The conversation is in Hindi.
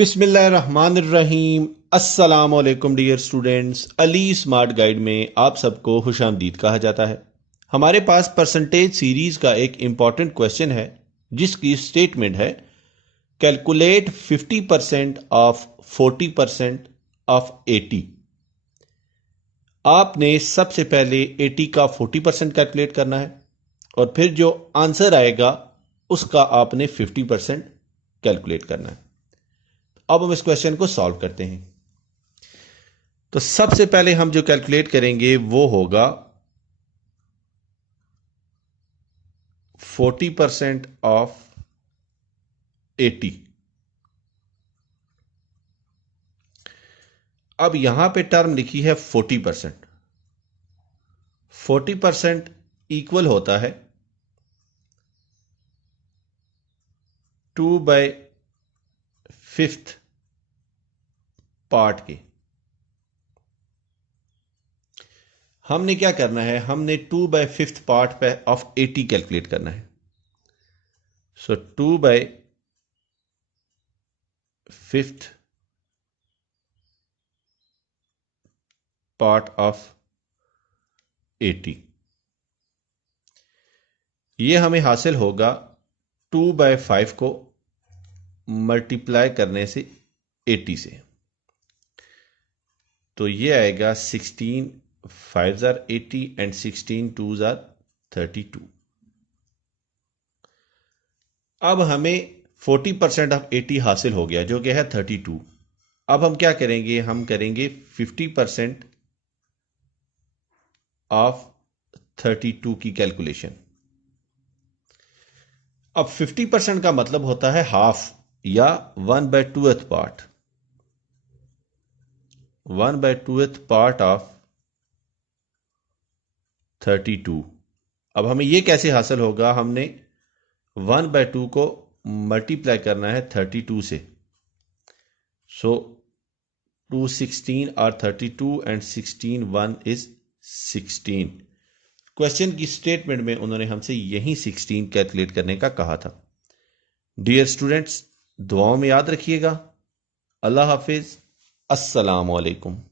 बिस्मिल्लाहिर्रहमानिर्रहीम। अस्सलाम वालेकुम dear students. Ali smart guide में आप सबको खुशामदीद कहा जाता है। हमारे पास परसेंटेज सीरीज का एक इंपॉर्टेंट क्वेश्चन है जिसकी स्टेटमेंट है कैलकुलेट 50% ऑफ 40% ऑफ 80। आपने सबसे पहले 80 का 40% कैलकुलेट करना है और फिर जो आंसर आएगा उसका आपने 50% कैलकुलेट करना है। अब हम इस क्वेश्चन को सॉल्व करते हैं। तो सबसे पहले हम जो कैलकुलेट करेंगे वो होगा 40% ऑफ 80। अब यहां पे टर्म लिखी है 40%। 40% इक्वल होता है 2/5 पार्ट के। हमने क्या करना है, हमने 2/5 पार्ट पे ऑफ 80 कैलकुलेट करना है। सो 2/5 पार्ट ऑफ 80 ये हमें हासिल होगा 2/5 को मल्टीप्लाई करने से 80 से। तो ये आएगा 16 5 आर 80 एंड 16 2 आर 32। अब हमें 40% ऑफ 80 हासिल हो गया जो कि है 32। अब हम क्या करेंगे, हम करेंगे 50% ऑफ 32 की कैलकुलेशन। अब 50% का मतलब होता है हाफ या 1/2 पार्ट। 1/2 part of 32। अब हमें यह कैसे हासिल होगा, हमने 1/2 को मल्टीप्लाई करना है 32 से। सो 2 16 आर 32 एंड 16 1 इज 16। क्वेश्चन की स्टेटमेंट में उन्होंने हमसे यही 16 कैलकुलेट करने का कहा था। डियर स्टूडेंट्स, दुआओं में याद रखिएगा। अल्लाह हाफिज। अस्सलाम वालेकुम।